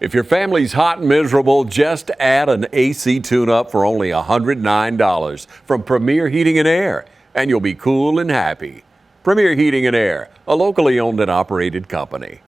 If your family's hot and miserable, just add an AC tune-up for only $109 from Premier Heating and Air, and you'll be cool and happy. Premier Heating and Air, a locally owned and operated company.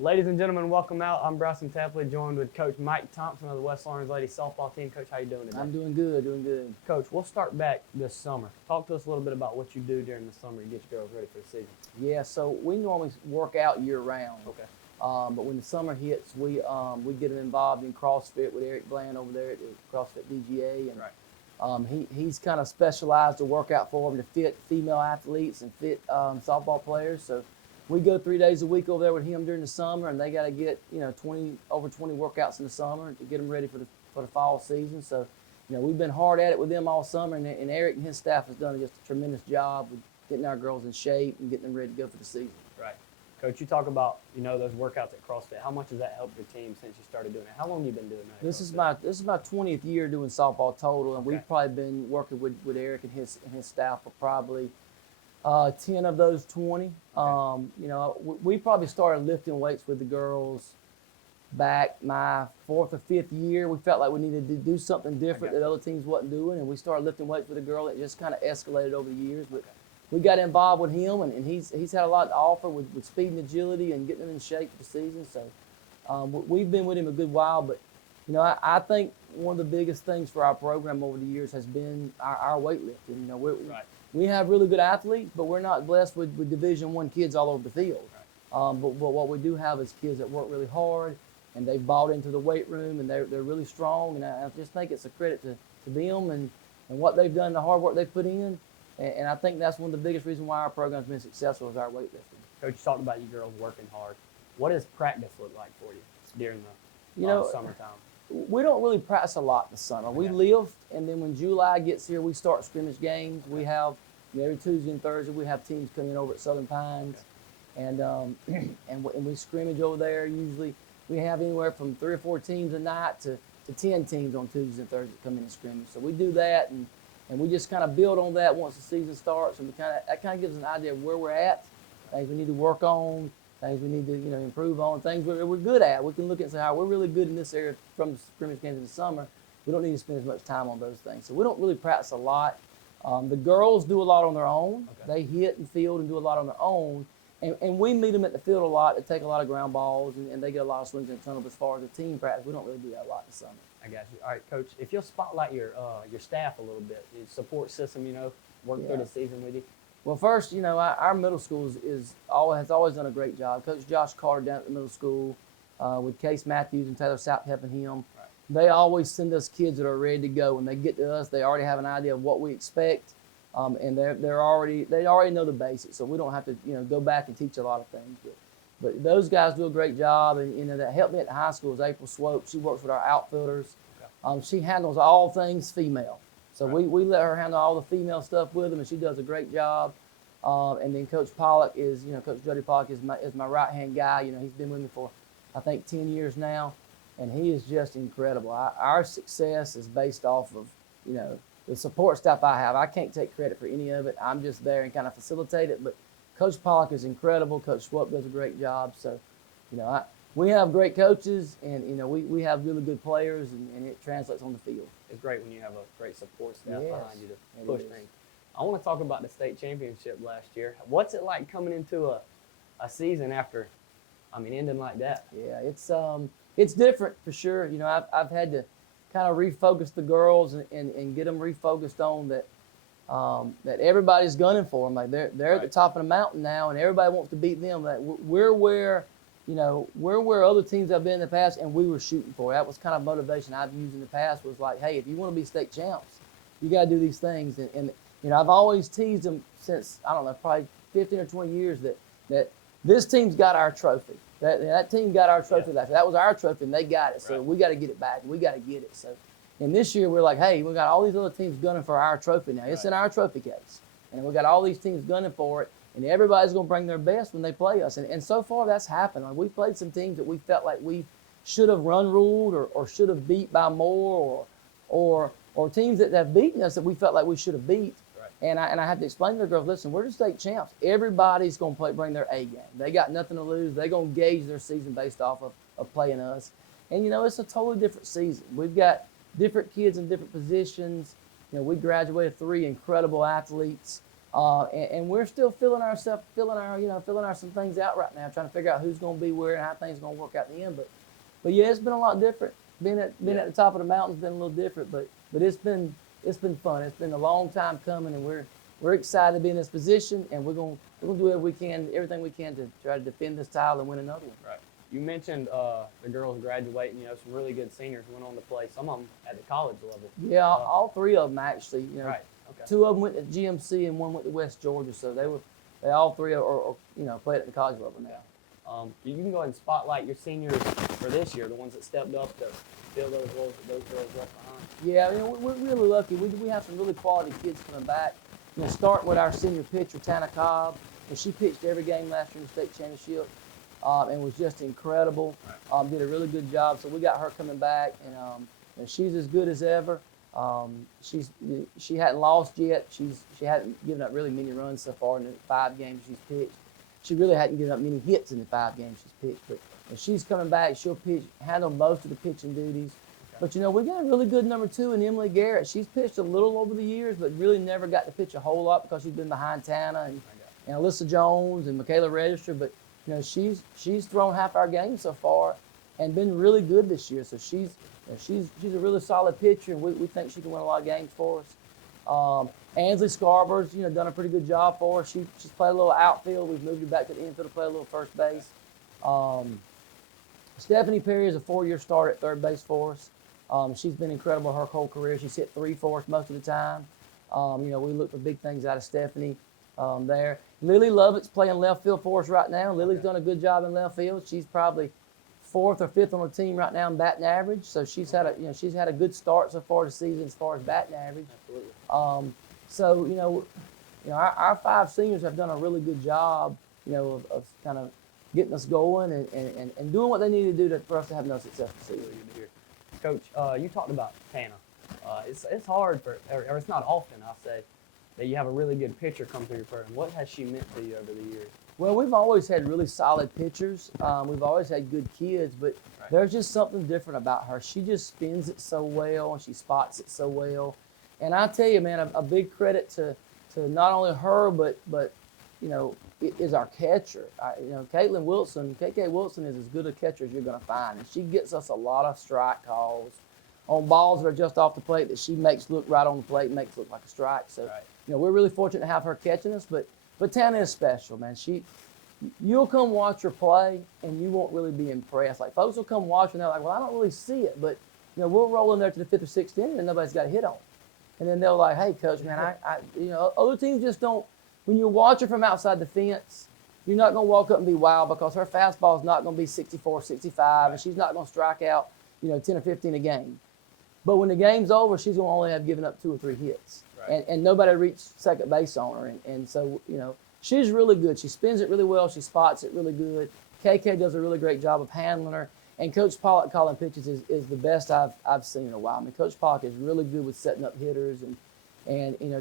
Ladies and gentlemen, welcome out. I'm Bryson Tapley, joined with Coach Mike Thompson of the West Lawrence Ladies softball team. Coach, how you doing today? I'm doing good, doing good. Coach, we'll start back this summer. Talk to us a little bit about what you do during the summer to get your girls ready for the season. Yeah, so we normally work out year round. Okay. But when the summer hits, we get them involved in CrossFit with Eric Bland over there at CrossFit DGA, and right. He's kind of specialized to work out for them to fit female athletes and fit softball players. So we go 3 days a week over there with him during the summer, and they got to get over 20 workouts in the summer to get them ready for the fall season. So we've been hard at it with them all summer, and Eric and his staff has done just a tremendous job with getting our girls in shape and getting them ready to go for the season. Right. Coach, you talk about those workouts at CrossFit. How much has that helped your team since you started doing it? How long have you been doing that? This is my 20th year doing softball total, and Okay. we've probably been working with Eric and his staff for probably 10 of those 20. We probably started lifting weights with the girls back my 4th or 5th year. We felt like we needed to do something different that other teams wasn't doing, and we started lifting weights with a girl. It just kind of escalated over the years, but we got involved with him, and he's had a lot to offer with speed and agility and getting them in shape for the season. So we've been with him a good while, but I think one of the biggest things for our program over the years has been our weightlifting. Right. We have really good athletes, but we're not blessed with Division I kids all over the field. Right. But what we do have is kids that work really hard, and they've bought into the weight room, and they're really strong. And I just think it's a credit to them and what they've done, the hard work they've put in. And I think that's one of the biggest reasons why our program's been successful is our weightlifting. Coach, you talked about you girls working hard. What does practice look like for you during the summertime? We don't really practice a lot in the summer. We lift, and then when July gets here, we start scrimmage games. We have every Tuesday and Thursday we have teams coming over at Southern Pines, and we scrimmage over there. Usually we have anywhere from 3 or 4 teams a night to 10 teams on Tuesdays and Thursdays come in and scrimmage. So we do that, and we just kind of build on that once the season starts, and that kind of gives us an idea of where we're at, things we need to work on, things we need to improve on, things we're good at. We can look and say, we're really good in this area from the scrimmage games in the summer. We don't need to spend as much time on those things. So we don't really practice a lot. The girls do a lot on their own. Okay. They hit and field and do a lot on their own. And we meet them at the field a lot. They take a lot of ground balls, and they get a lot of swings in the tunnel. But as far as the team practice, we don't really do that a lot in the summer. I got you. All right, Coach, if you'll spotlight your staff a little bit, your support system, working through the season with you. Well, first, our middle school has always done a great job. Coach Josh Carter down at the middle school with Case Matthews and Taylor South helping him. Right. They always send us kids that are ready to go. When they get to us, they already have an idea of what we expect, and they already know the basics. So we don't have to go back and teach a lot of things. But those guys do a great job, and that helped me at the high school is April Swope. She works with our outfielders. Okay. She handles all things female. So we let her handle all the female stuff with them, and she does a great job. And then Coach Pollock is, Coach Jody Pollock is my right-hand guy. He's been with me for, I think, 10 years now, and he is just incredible. Our success is based off of, the support staff I have. I can't take credit for any of it. I'm just there and kind of facilitate it. But Coach Pollock is incredible. Coach Swope does a great job. So, we have great coaches, and we have really good players, and it translates on the field. It's great when you have a great support staff behind you to push things. I want to talk about the state championship last year. What's it like coming into a season after, ending like that? Yeah, it's different for sure. I've had to kind of refocus the girls and get them refocused on that everybody's gunning for them. Like they're at the top of the mountain now, and everybody wants to beat them. Like we're where other teams have been in the past, and we were shooting for. That was kind of motivation I've used in the past. Was like, hey, if you want to be state champs, you got to do these things. And I've always teased them since probably 15 or 20 years that this team's got our trophy. That team got our trophy last year. That was our trophy, and they got it. So we got to get it back. We got to get it. So, and this year we're like, hey, we got all these other teams gunning for our trophy now. It's in our trophy case, and we got all these teams gunning for it. And everybody's going to bring their best when they play us. And so far that's happened. Like, we played some teams that we felt like we should have run ruled or should have beat by more, or teams that have beaten us that we felt like we should have beat. Right. And I have to explain to the girls, listen, we're the state champs. Everybody's going to bring their A game. They got nothing to lose. They're going to gauge their season based off of playing us. And, it's a totally different season. We've got different kids in different positions. We graduated 3 incredible athletes. And we're still filling our some things out right now, trying to figure out who's going to be where and how things are going to work out in the end. But yeah, it's been a lot different. Being at the top of the mountain's been a little different, but it's been fun. It's been a long time coming, and we're excited to be in this position, and we're gonna do everything we can to try to defend this title and win another one. Right. You mentioned the girls graduating. Some really good seniors went on to play. Some of them at the college level. Yeah, all 3 of them actually. Right. Okay. 2 of them went to GMC and 1 went to West Georgia. So they all 3 are played at the college level now. You can go ahead and spotlight your seniors for this year, the ones that stepped up to fill those roles that those girls left behind. Yeah, we're really lucky. We have some really quality kids coming back. Starting with our senior pitcher, Tana Cobb. And she pitched every game last year in the state championship and was just incredible. Did a really good job. So we got her coming back, and she's as good as ever. She hadn't lost yet. She hadn't given up really many runs so far in the 5 games she's pitched. She really hadn't given up many hits in the 5 games she's pitched. But when she's coming back, she'll handle most of the pitching duties. Okay. But we got a really good number 2 in Emily Garrett. She's pitched a little over the years, but really never got to pitch a whole lot because she's been behind Tana and Alyssa Jones and Michaela Register. But she's thrown half our games so far and been really good this year. So she's a really solid pitcher, and we think she can win a lot of games for us. Ansley Scarborough's done a pretty good job for us. She's played a little outfield. We've moved her back to the infield to play a little first base. Stephanie Perry is a 4-year starter at third base for us. She's been incredible her whole career. She's hit 3 for us most of the time. We look for big things out of Stephanie there. Lily Lovett's playing left field for us right now. Lily's done a good job in left field. She's probably 4th or 5th on the team right now in batting average. So she's had a good start so far this season as far as batting average. Absolutely. So our 5 seniors have done a really good job, of kind of getting us going and doing what they need to do for us to have no successful season. Really good to hear. Coach, you talked about Tana. It's hard or it's not often, I'll say, that you have a really good pitcher come through your program. What has she meant to you over the years? Well, we've always had really solid pitchers. We've always had good kids, but there's just something different about her. She just spins it so well, and she spots it so well. And I tell you, man, a big credit to not only her, but is our catcher. Caitlin Wilson, KK Wilson is as good a catcher as you're going to find, and she gets us a lot of strike calls on balls that are just off the plate that she makes look right on the plate, and makes look like a strike. So, we're really fortunate to have her catching us, but Tana is special, man. You'll come watch her play, and you won't really be impressed. Like, folks will come watch, and they're like, well, I don't really see it, but, we'll roll in there to the 5th or 6th inning, and nobody's got a hit on. And then they're like, hey, Coach, man, other teams just don't. When you watch her from outside the fence, you're not going to walk up and be wild because her fastball is not going to be 64, 65, and she's not going to strike out, 10 or 15 a game. But when the game's over, she's going to only have given up 2 or 3 hits. And nobody reached second base on her. And so, she's really good. She spins it really well. She spots it really good. KK does a really great job of handling her. And Coach Pollock calling pitches is the best I've seen in a while. I mean, Coach Pollock is really good with setting up hitters. And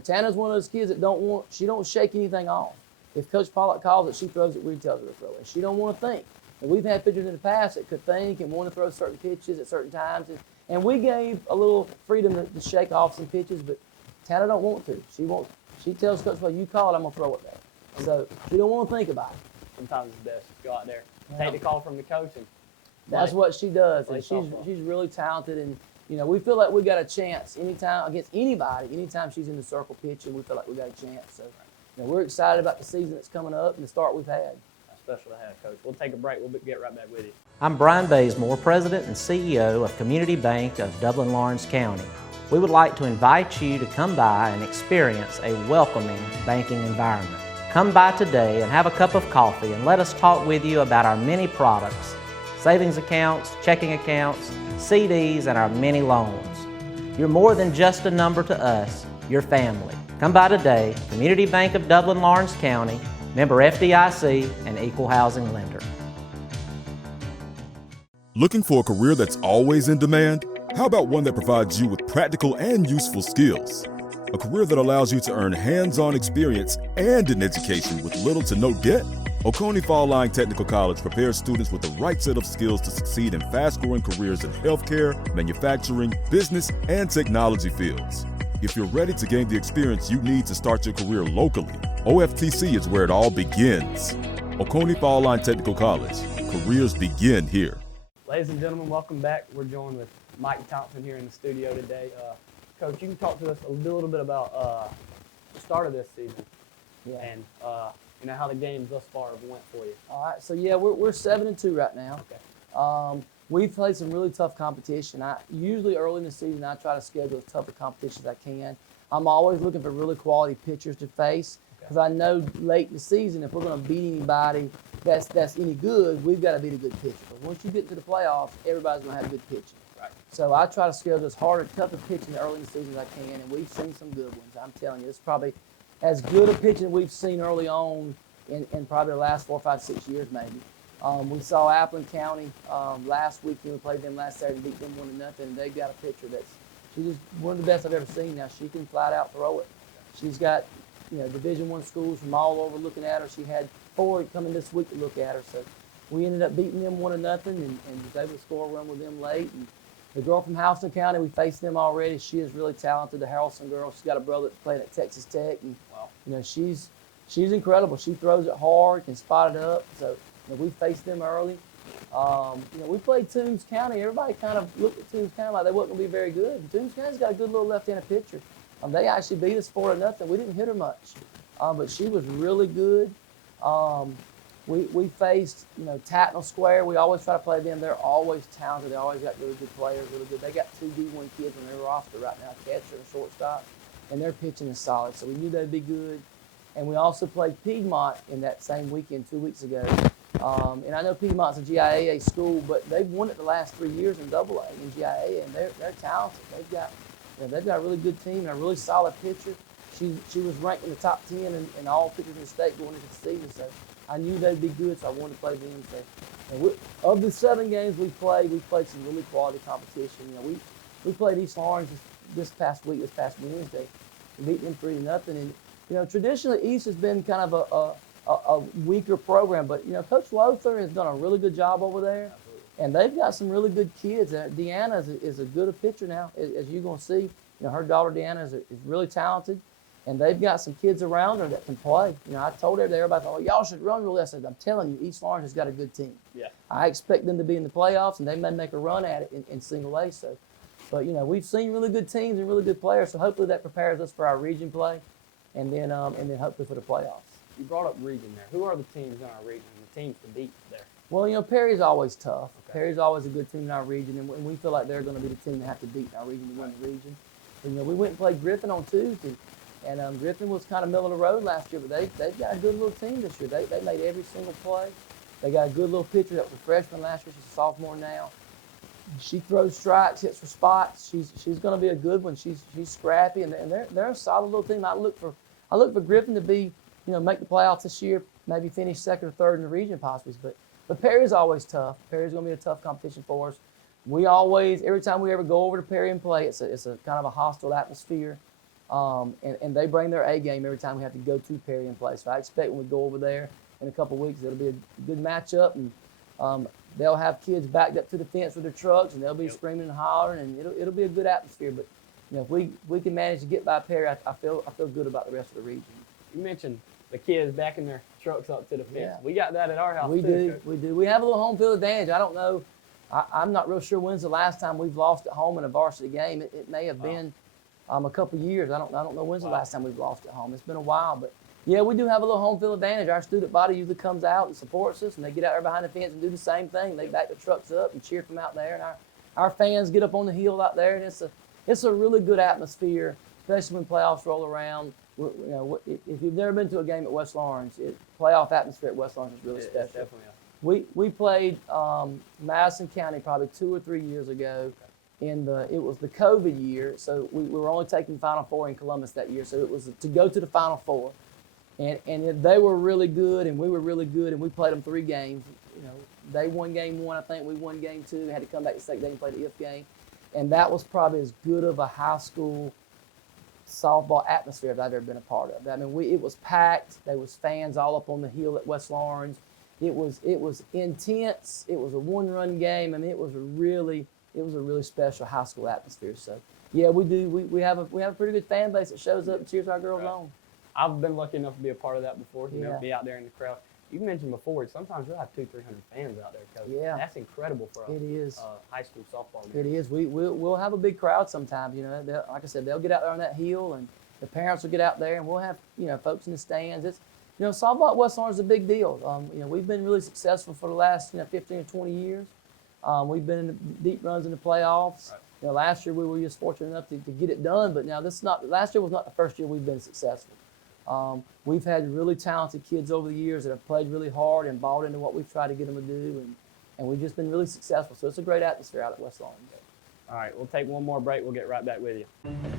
Tana's one of those kids that she don't shake anything off. If Coach Pollock calls it, she throws it where he tells her to throw it. She don't want to think. And we've had pitchers in the past that could think and want to throw certain pitches at certain times. And we gave a little freedom to shake off some pitches, but Tana don't want to. She tells Coach, well, you call it, I'm going to throw it there. So she don't want to think about it. Sometimes it's best to go out there, take the call from the coach. And that's what she does. And she's really talented. And, we feel like we got a chance anytime against anybody, anytime she's in the circle pitching, we feel like we got a chance. So we're excited about the season that's coming up and the start we've had. That's special to have, Coach. We'll take a break. We'll get right back with you. I'm Brian Bazemore, President and CEO of Community Bank of Dublin-Lawrence County. We would like to invite you to come by and experience a welcoming banking environment. Come by today and have a cup of coffee and let us talk with you about our many products, savings accounts, checking accounts, CDs, and our many loans. You're more than just a number to us, you're family. Come by today, Community Bank of Dublin-Lawrence County, member FDIC, and equal housing lender. Looking for a career that's always in demand? How about one that provides you with practical and useful skills? A career that allows you to earn hands-on experience and an education with little to no debt? Oconee Fall Line Technical College prepares students with the right set of skills to succeed in fast-growing careers in healthcare, manufacturing, business, and technology fields. If you're ready to gain the experience you need to start your career locally, OFTC is where it all begins. Oconee Fall Line Technical College. Careers begin here. Ladies and gentlemen, welcome back. We're joined with Mike Thompson here in the studio today. Coach, you can talk to us a little bit about the start of this season and how the games thus far have went for you. All right, so yeah, we're 7-2 right now. Okay. We've played some really tough competition. Usually early in the season, I try to schedule as tough a competition as I can. I'm always looking for really quality pitchers to face because I know late in the season, if we're going to beat anybody that's any good, we've got to beat a good pitcher. But once you get to the playoffs, everybody's going to have good pitching. Right. So I try to schedule as hard and tough a pitching early in the season as I can, and we've seen some good ones. I'm telling you, it's probably as good a pitching we've seen early on in probably the last 4, 5, 6 years maybe. We saw Appleton County last weekend. We played them last Saturday and beat them 1-0. And they've got a pitcher she's just one of the best I've ever seen. Now she can flat out throw it. She's got Division I schools from all over looking at her. She had 4 coming this week to look at her. So we ended up beating them 1-0 and was able to score a run with them late. And the girl from Houston County, we faced them already. She is really talented. The Harrelson girl. She's got a brother that's playing at Texas Tech, and she's incredible. She throws it hard, can spot it up. So we faced them early. We played Toombs County. Everybody kind of looked at Toombs County like they wasn't going to be very good. And Toombs County's got a good little left-handed pitcher. They actually beat us 4-0. We didn't hit her much, but she was really good. We faced Tatnall Square. We always try to play them. They're always talented. They always got really good players, really good. They got 2 D1 kids on their roster right now, catcher and shortstop, and their pitching is solid. So we knew they'd be good. And we also played Piedmont in that same weekend 2 weeks ago. And I know Piedmont's a GIAA school, but they've won it the last 3 years in AA in GIAA, and they're talented. They've got a really good team and a really solid pitcher. She was ranked in the top 10 in all pitchers in the state going into the season, so I knew they'd be good, so I wanted to play them. So, of the 7 games we played some really quality competition. We played East Lawrence this past Wednesday. We beat them 3-0, and traditionally East has been kind of a weaker program, but Coach Lothar has done a really good job over there. And they've got some really good kids. Deanna is a good pitcher now, as you're going to see. Her daughter Deanna is really talented, and they've got some kids around her that can play. I told everybody, "Oh, y'all should run really." I said, "I'm telling you, East Lawrence has got a good team. Yeah. I expect them to be in the playoffs, and they may make a run at it in single A." So, but we've seen really good teams and really good players. So hopefully that prepares us for our region play, and then hopefully for the playoffs. You brought up region there. Who are the teams in our region? The teams to beat there. Well, Perry's always tough. Okay. Perry's always a good team in our region, and we feel like they're going to be the team that have to beat in our region to win the region. And, we went and played Griffin on Tuesday, and Griffin was kind of middle of the road last year, but they've got a good little team this year. They made every single play. They got a good little pitcher that was a freshman last year. She's a sophomore now. She throws strikes, hits for spots. She's going to be a good one. She's scrappy, and they're a solid little team. I look for Griffin to be make the playoffs this year, maybe finish 2nd or 3rd in the region possibly. But Perry's always tough. Perry's going to be a tough competition for us. We always, every time we ever go over to Perry and play, it's a kind of a hostile atmosphere. And they bring their A game every time we have to go to Perry and play. So I expect when we go over there in a couple of weeks, it'll be a good matchup. And they'll have kids backed up to the fence with their trucks, and they'll be screaming and hollering, and it'll be a good atmosphere. But if we can manage to get by Perry, I feel good about the rest of the region. You mentioned the kids backing their trucks up to the fence. Yeah. We got that at our house we too. We do. We have a little home field advantage. I don't know. I'm not real sure when's the last time we've lost at home in a varsity game. It may have been a couple of years. I don't know when's the last time we've lost at home. It's been a while, but yeah, we do have a little home field advantage. Our student body usually comes out and supports us, and they get out there behind the fence and do the same thing. They back the trucks up and cheer from out there, and our fans get up on the hill out there, and it's a really good atmosphere, especially when playoffs roll around. If you've never been to a game at West Lawrence, playoff atmosphere at West Lawrence is really special. Definitely. We played Madison County probably 2 or 3 years ago. It was the COVID year, so we were only taking Final Four in Columbus that year. So it was to go to the Final Four, and they were really good, and we were really good, and we played them 3 games. They won game 1, I think we won game 2. They had to come back the second day and play the if game, and that was probably as good of a high school softball atmosphere that I've ever been a part of. I mean, it was packed. There was fans all up on the hill at West Lawrence. It was intense. It was a one-run game. I mean, it was a really special high school atmosphere. So, yeah, we have a pretty good fan base that shows up and cheers our girls on. I've been lucky enough to be a part of that before. You know, Yeah. be out there in the crowd. You mentioned before, sometimes we'll have 200-300 fans out there, Coach. Yeah. That's incredible for It is. high school softball It game. is. We'll have a big crowd sometimes. You know, like I said, they'll get out there on that hill, and the parents will get out there, and we'll have folks in the stands. It's softball at West Lawrence is a big deal. We've been really successful for the last 15 or 20 years. We've been in the deep runs in the playoffs. Right. Last year we were just fortunate enough to get it done, but now last year was not the first year we've been successful. We've had really talented kids over the years that have played really hard and bought into what we've tried to get them to do, and we've just been really successful. So it's a great atmosphere out at West Lawrence. All right, we'll take one more break. We'll get right back with you.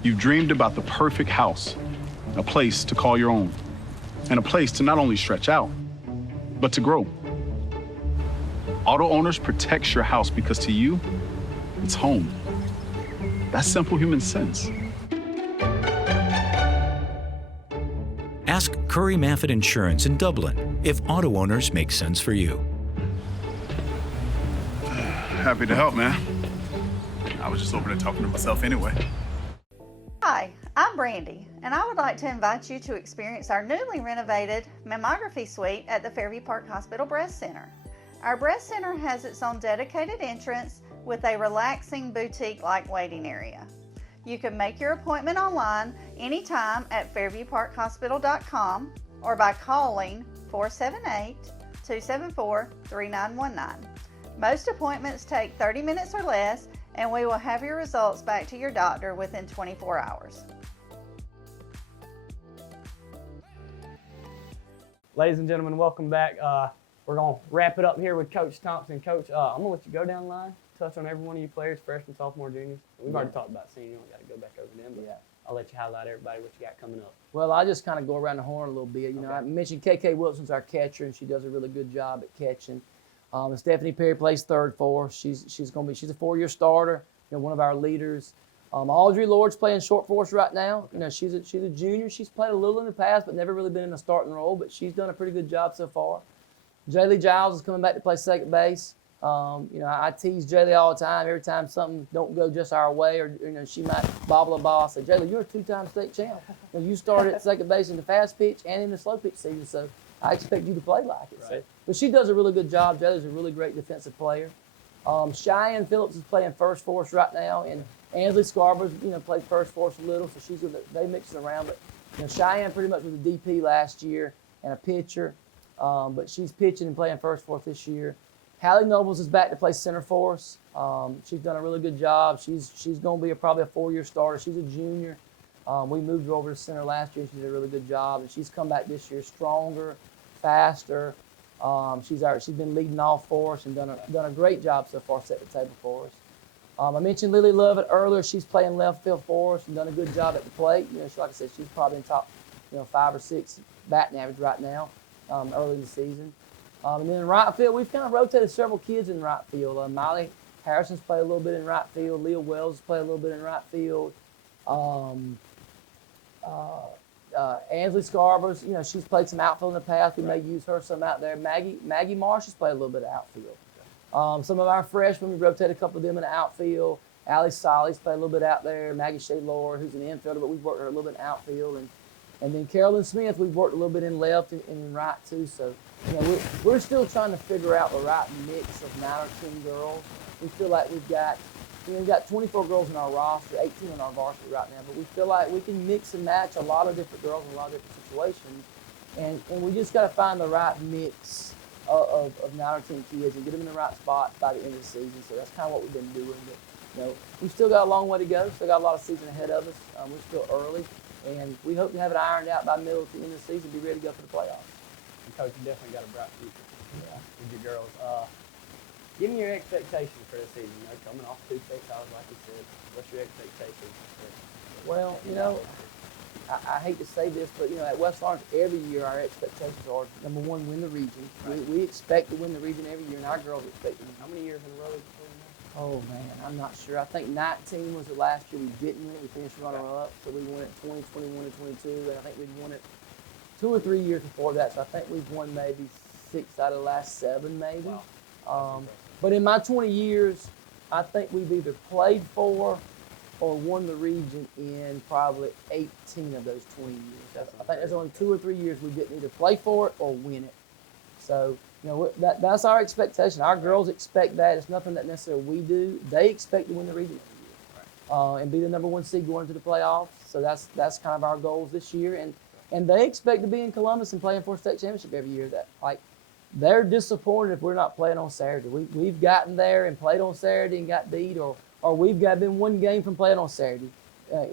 You've dreamed about the perfect house, a place to call your own, and a place to not only stretch out, but to grow. Auto Owners protects your house because to you, it's home. That's simple human sense. Ask Curry Maffett Insurance in Dublin if Auto Owners make sense for you. Happy to help, man. I was just over there talking to myself anyway. Hi, I'm Brandy, and I would like to invite you to experience our newly renovated mammography suite at the Fairview Park Hospital Breast Center. Our breast center has its own dedicated entrance with a relaxing boutique-like waiting area. You can make your appointment online anytime at fairviewparkhospital.com or by calling 478-274-3919. Most appointments take 30 minutes or less, and we will have your results back to your doctor within 24 hours. Ladies and gentlemen, welcome back. We're going to wrap it up here with Coach Thompson. Coach, I'm going to let you go down the line, touch on every one of you players, freshmen, sophomore, juniors. We've already talked about senior. We got to go back over them, but I'll let you highlight everybody, what you got coming up. Well, I just kind of go around the horn a little bit. Okay. I mentioned KK Wilson's our catcher, and she does a really good job at catching. And Stephanie Perry plays third for us. She's a 4-year starter. One of our leaders. Audrey Lord's playing short for us right now. Okay. She's a junior. She's played a little in the past, but never really been in a starting role. But she's done a pretty good job so far. Jaylee Giles is coming back to play second base. I tease Jaylee all the time. Every time something don't go just our way, or she might bobble a ball, I say, Jaylee, you're a 2-time state champ. You started at second base in the fast pitch and in the slow pitch season, so I expect you to play like it. Right. So, but she does a really good job. Jaylee's a really great defensive player. Cheyenne Phillips is playing first for us right now, and Ansley Scarborough, played first for us a little, so they mix it around. But Cheyenne pretty much was a DP last year and a pitcher, but she's pitching and playing first for us this year. Hallie Nobles is back to play center for us. She's done a really good job. She's going to be probably a 4-year starter. She's a junior. We moved her over to center last year. She did a really good job, and she's come back this year stronger, faster. She's been leading off for us and done a great job so far, set the table for us. I mentioned Lily Lovett earlier. She's playing left field for us and done a good job at the plate. Like I said, she's probably in top 5 or 6 batting average right now, early in the season. And then in right field, we've kind of rotated several kids in right field. Miley Harrison's played a little bit in right field. Leah Wells has played a little bit in right field. Ansley Scarborough's, she's played some outfield in the past. We may use her some out there. Maggie Marsh has played a little bit of outfield. Some of our freshmen, we rotated a couple of them in the outfield. Allie Solly's played a little bit out there. Maggie Shea Lord, who's an infielder, but we've worked her a little bit in outfield. And then Carolyn Smith, we've worked a little bit in left and in right too. So, we're still trying to figure out the right mix of 9 or 10 girls. We feel like we've got 24 girls in our roster, 18 in our varsity right now, but we feel like we can mix and match a lot of different girls in a lot of different situations. And we just got to find the right mix of 9 or 10 kids and get them in the right spot by the end of the season. So that's kind of what we've been doing. But, we've still got a long way to go. Still got a lot of season ahead of us. We're still early, and we hope to have it ironed out by middle to the end of the season, be ready to go for the playoffs. And Coach, you definitely got a bright future with your girls. Give me your expectations for this season. Coming off 2 state titles, like you said, what's your expectations? Well, I hate to say this, but at West Lawrence, every year our expectations are number 1, win the region. Right. We expect to win the region every year, and our girls expect to win. How many years in a row is it for you now? Oh man, I'm not sure. I think 19 was the last year we didn't win it. We finished runner-up, so we won it 20, 21, and 22, and I think we'd won it 2 or 3 years before that. So I think we've won maybe 6 out of the last 7, maybe. Wow. But in my 20 years, I think we've either played for or won the region in probably 18 of those 20 years. I think there's only 2 or 3 years we didn't either play for it or win it. So, you know, that's our expectation. Our girls expect that. It's nothing that necessarily we do. They expect to win the region every year and be the number 1 seed going into the playoffs. So that's kind of our goals this year. And they expect to be in Columbus and playing for a state championship every year. That they're disappointed if we're not playing on Saturday. We've gotten there and played on Saturday and got beat, or we've been 1 game from playing on Saturday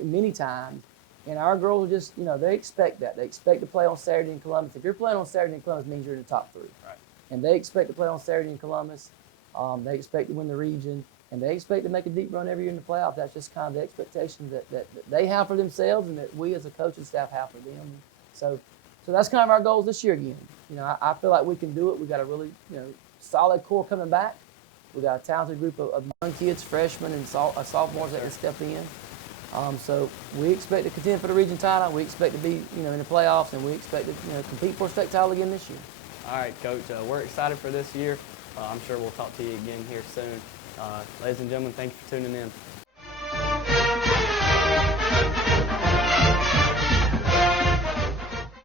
many times. And our girls are just, you know, they expect that. They expect to play on Saturday in Columbus. If you're playing on Saturday in Columbus, it means you're in the top 3. Right. And they expect to play on Saturday in Columbus. They expect to win the region. And they expect to make a deep run every year in the playoffs. That's just kind of the expectation that they have for themselves and that we as a coaching staff have for them. So that's kind of our goals this year again. You know, I feel like we can do it. We got a really, you know, solid core coming back. We got a talented group of young kids, freshmen and sophomores that can step in. So we expect to contend for the region title. We expect to be, you know, in the playoffs, and we expect to, you know, compete for a state title again this year. All right, Coach. We're excited for this year. I'm sure we'll talk to you again here soon. Ladies and gentlemen, thank you for tuning in.